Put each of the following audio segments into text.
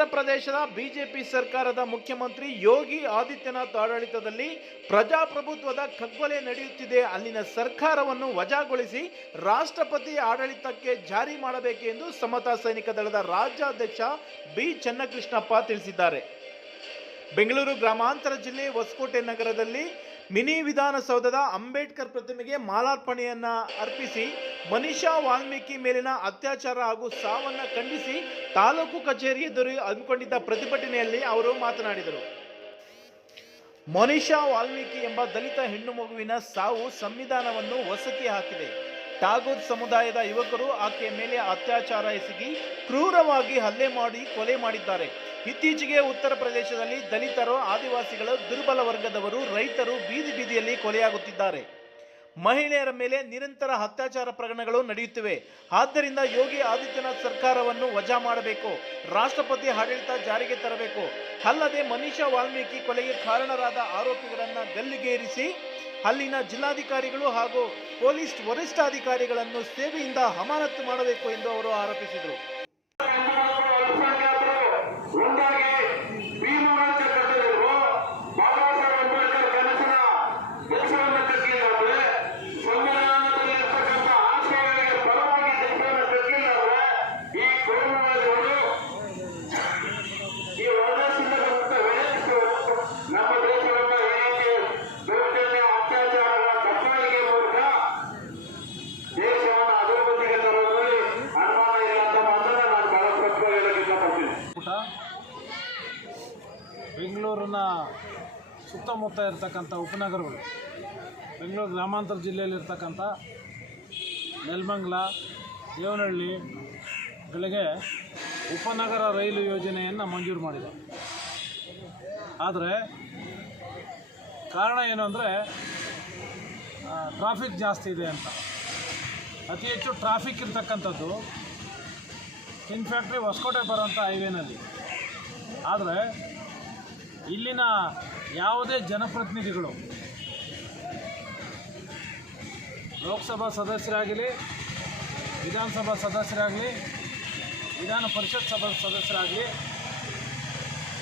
ಪ್ರದೇಶದ ಬಿಜೆಪಿ ಸರ್ಕಾರದ ಮುಖ್ಯಮಂತ್ರಿ ಯೋಗಿ ಆದಿತ್ಯನಾಥ್ ಆಡಳಿತದಲ್ಲಿ ಪ್ರಜಾಪ್ರಭುತ್ವದ ಕಗ್ಗೊಲೆ ನಡೆಯುತ್ತಿದೆ. ಅಲ್ಲಿನ ಸರ್ಕಾರವನ್ನು ವಜಾಗೊಳಿಸಿ ರಾಷ್ಟ್ರಪತಿ ಆಡಳಿತಕ್ಕೆ ಜಾರಿ ಮಾಡಬೇಕೆಂದು ಸಮತಾ ಸೈನಿಕ ದಳದ ರಾಜ್ಯಾಧ್ಯಕ್ಷ ಬಿ. ಚನ್ನಕೃಷ್ಣಪ್ಪ ತಿಳಿಸಿದ್ದಾರೆ. ಬೆಂಗಳೂರು ಗ್ರಾಮಾಂತರ ಜಿಲ್ಲೆ ಹೊಸಕೋಟೆ ನಗರದಲ್ಲಿ ಮಿನಿ ವಿಧಾನಸೌಧದ ಅಂಬೇಡ್ಕರ್ ಪ್ರತಿಮೆಗೆ ಮಾಲಾರ್ಪಣೆಯನ್ನು ಅರ್ಪಿಸಿ ಮನಿಷಾ ವಾಲ್ಮೀಕಿ ಮೇಲಿನ ಅತ್ಯಾಚಾರ ಹಾಗೂ ಸಾವನ್ನ ಖಂಡಿಸಿ ತಾಲೂಕು ಕಚೇರಿ ಎದುರು ಹಮ್ಮಿಕೊಂಡಿದ್ದ ಪ್ರತಿಭಟನೆಯಲ್ಲಿ ಅವರು ಮಾತನಾಡಿದರು. ಮನಿಷಾ ವಾಲ್ಮೀಕಿ ಎಂಬ ದಲಿತ ಹೆಣ್ಣು ಮಗುವಿನ ಸಾವು ಸಂವಿಧಾನವನ್ನು ವಸತಿ ಹಾಕಿದೆ. ಟಾಗೋರ್ ಸಮುದಾಯದ ಯುವಕರು ಆಕೆಯ ಮೇಲೆ ಅತ್ಯಾಚಾರ ಎಸಗಿ ಕ್ರೂರವಾಗಿ ಹಲ್ಲೆ ಮಾಡಿ ಕೊಲೆ ಮಾಡಿದ್ದಾರೆ. ಇತ್ತೀಚೆಗೆ ಉತ್ತರ ಪ್ರದೇಶದಲ್ಲಿ ದಲಿತರು, ಆದಿವಾಸಿಗಳು, ದುರ್ಬಲ ವರ್ಗದವರು, ರೈತರು ಬೀದಿ ಬೀದಿಯಲ್ಲಿ ಕೊಲೆಯಾಗುತ್ತಿದ್ದಾರೆ. ಮಹಿಳೆಯರ ಮೇಲೆ ನಿರಂತರ ಅತ್ಯಾಚಾರ ಪ್ರಕರಣಗಳು ನಡೆಯುತ್ತಿವೆ. ಆದ್ದರಿಂದ ಯೋಗಿ ಆದಿತ್ಯನಾಥ್ ಸರ್ಕಾರವನ್ನು ವಜಾ ಮಾಡಬೇಕು. ರಾಷ್ಟ್ರಪತಿ ಆಡಳಿತ ಜಾರಿಗೆ ತರಬೇಕು. ಅಲ್ಲದೆ ಮನೀಷಾ ವಾಲ್ಮೀಕಿ ಕೊಲೆಗೆ ಕಾರಣರಾದ ಆರೋಪಿಗಳನ್ನು ಗಲ್ಲಿಗೇರಿಸಿ ಅಲ್ಲಿನ ಜಿಲ್ಲಾಧಿಕಾರಿಗಳು ಹಾಗೂ ಪೊಲೀಸ್ ವರಿಷ್ಠಾಧಿಕಾರಿಗಳನ್ನು ಸೇವೆಯಿಂದ ಅಮಾನತ್ತು ಮಾಡಬೇಕು ಎಂದು ಅವರು ಆರೋಪಿಸಿದರು. ಬೆಂಗಳೂರಿನ ಸುತ್ತಮುತ್ತ ಇರತಕ್ಕಂಥ ಉಪನಗರಗಳು, ಬೆಂಗಳೂರು ಗ್ರಾಮಾಂತರ ಜಿಲ್ಲೆಯಲ್ಲಿರ್ತಕ್ಕಂಥ ನೆಲಮಂಗ್ಲ ದೇವನಹಳ್ಳಿಗಳಿಗೆ ಉಪನಗರ ರೈಲು ಯೋಜನೆಯನ್ನು ಮಂಜೂರು ಮಾಡಿದೆ. ಆದರೆ ಕಾರಣ ಏನು ಅಂದರೆ ಟ್ರಾಫಿಕ್ ಜಾಸ್ತಿ ಇದೆ ಅಂತ. ಅತಿ ಹೆಚ್ಚು ಟ್ರಾಫಿಕ್ ಇರ್ತಕ್ಕಂಥದ್ದು ಟಿನ್ ಫ್ಯಾಕ್ಟ್ರಿ ಹೊಸಕೋಟೆ ಬರೋಂಥ ಹೈವೇನಲ್ಲಿ. ಆದರೆ, ಇಲ್ಲಿನ ಯಾವುದೇ ಜನಪ್ರತಿನಿಧಿಗಳು, ಲೋಕಸಭಾ ಸದಸ್ಯರಾಗಲಿ, ವಿಧಾನಸಭಾ ಸದಸ್ಯರಾಗಲಿ, ವಿಧಾನ ಪರಿಷತ್ ಸಭಾ ಸದಸ್ಯರಾಗಲಿ,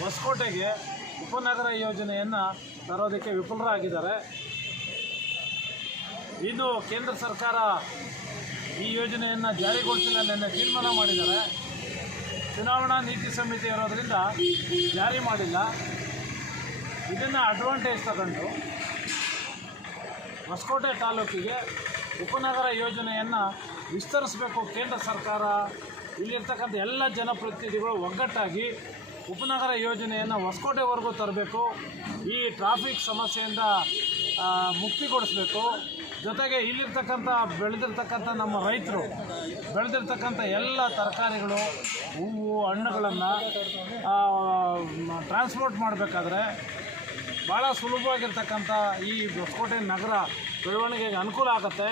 ಹೊಸಕೋಟೆಗೆ ಉಪನಗರ ಯೋಜನೆಯನ್ನು ತರೋದಕ್ಕೆ ವಿಫಲರಾಗಿದ್ದಾರೆ. ಇನ್ನು ಕೇಂದ್ರ ಸರ್ಕಾರ ಈ ಯೋಜನೆಯನ್ನು ಜಾರಿಗೊಳಿಸಿಲ್ಲ ನಿನ್ನೆ ತೀರ್ಮಾನ ಮಾಡಿದ್ದಾರೆ. ಚುನಾವಣಾ ನೀತಿ ಸಮಿತಿ ಇರೋದರಿಂದ ಜಾರಿ ಮಾಡಿಲ್ಲ. ಇದನ್ನು ಅಡ್ವಾಂಟೇಜ್ ತಗೊಂಡು ಹೊಸಕೋಟೆ ತಾಲೂಕಿಗೆ ಉಪನಗರ ಯೋಜನೆಯನ್ನು ವಿಸ್ತರಿಸಬೇಕು ಕೇಂದ್ರ ಸರ್ಕಾರ. ಇಲ್ಲಿರ್ತಕ್ಕಂಥ ಎಲ್ಲ ಜನಪ್ರತಿನಿಧಿಗಳು ಒಗ್ಗಟ್ಟಾಗಿ ಉಪನಗರ ಯೋಜನೆಯನ್ನು ಹೊಸಕೋಟೆವರೆಗೂ ತರಬೇಕು. ಈ ಟ್ರಾಫಿಕ್ ಸಮಸ್ಯೆಯಿಂದ ಮುಕ್ತಿಗೊಳಿಸಬೇಕು. ಜೊತೆಗೆ ಇಲ್ಲಿರ್ತಕ್ಕಂಥ, ಬೆಳೆದಿರ್ತಕ್ಕಂಥ ನಮ್ಮ ರೈತರು, ಬೆಳೆದಿರ್ತಕ್ಕಂಥ ಎಲ್ಲ ತರಕಾರಿಗಳು, ಹೂವು, ಹಣ್ಣುಗಳನ್ನು ಟ್ರಾನ್ಸ್ಪೋರ್ಟ್ ಮಾಡಬೇಕಾದ್ರೆ ಭಾಳ ಸುಲಭವಾಗಿರ್ತಕ್ಕಂಥ ಈ ಹೊಸಕೋಟೆ ನಗರ ಬೆಳವಣಿಗೆಗೆ ಅನುಕೂಲ ಆಗುತ್ತೆ.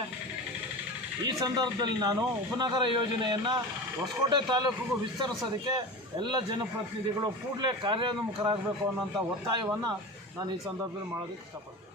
ಈ ಸಂದರ್ಭದಲ್ಲಿ ನಾನು ಉಪನಗರ ಯೋಜನೆಯನ್ನು ಹೊಸಕೋಟೆ ತಾಲೂಕಿಗೂ ವಿಸ್ತರಿಸೋದಕ್ಕೆ ಎಲ್ಲ ಜನಪ್ರತಿನಿಧಿಗಳು ಕೂಡಲೇ ಕಾರ್ಯೋನ್ಮುಖರಾಗಬೇಕು ಅನ್ನೋಂಥ ಒತ್ತಾಯವನ್ನು ನಾನು ಈ ಸಂದರ್ಭದಲ್ಲಿ ಮಾಡೋದಕ್ಕೆ ಇಷ್ಟಪಡ್ತೀನಿ.